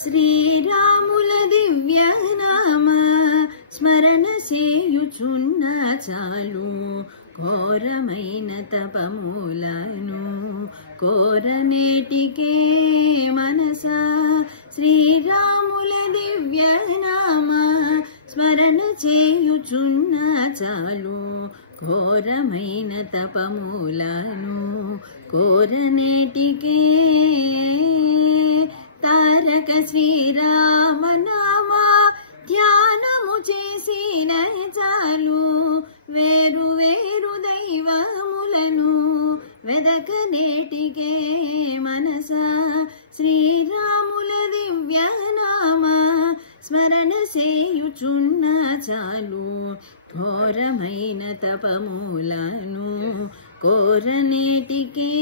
శ్రీరాముల దివ్యనామ స్మరణ చేయుచున్న చాలు ఘోరమైన తపములను కోరనేటికే మనసా. శ్రీరాముల దివ్యనామ స్మరణ చేయుచున్న చాలు ఘోరమైన తపములను కోరనేటికే. తారక శ్రీరామనామ ధ్యానము చేసిన చాలు వేరు వేరు దైవములను వెదకనేటికే మనసా. శ్రీరాముల దివ్యనామ స్మరణ చేయుచున్న చాలు ఘోరమైన తపములను కోరనేటికే.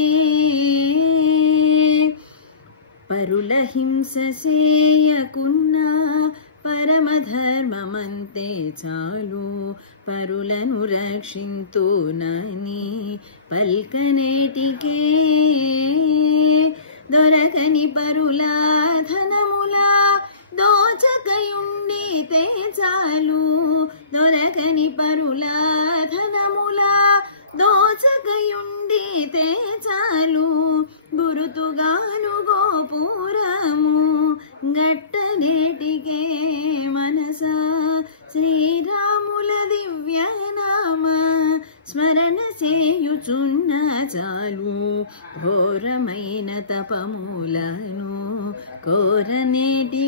పరుల హింస చేయకున్నా పరమధర్మమంతే చాలు పరులను రక్షింతునని పల్కనేటికే. దొరకని పరుల ధనముల దోచకయుండితే చాలు దొరకని పరుల ధనముల దోచకయుండితే చాలు గురుతుగాను గోపురము గట్టనేటికే మనసా. శ్రీరాముల దివ్యనామ స్మరణ చేయుచున్న చాలు ఘోరమైన తపములను కోరనేటి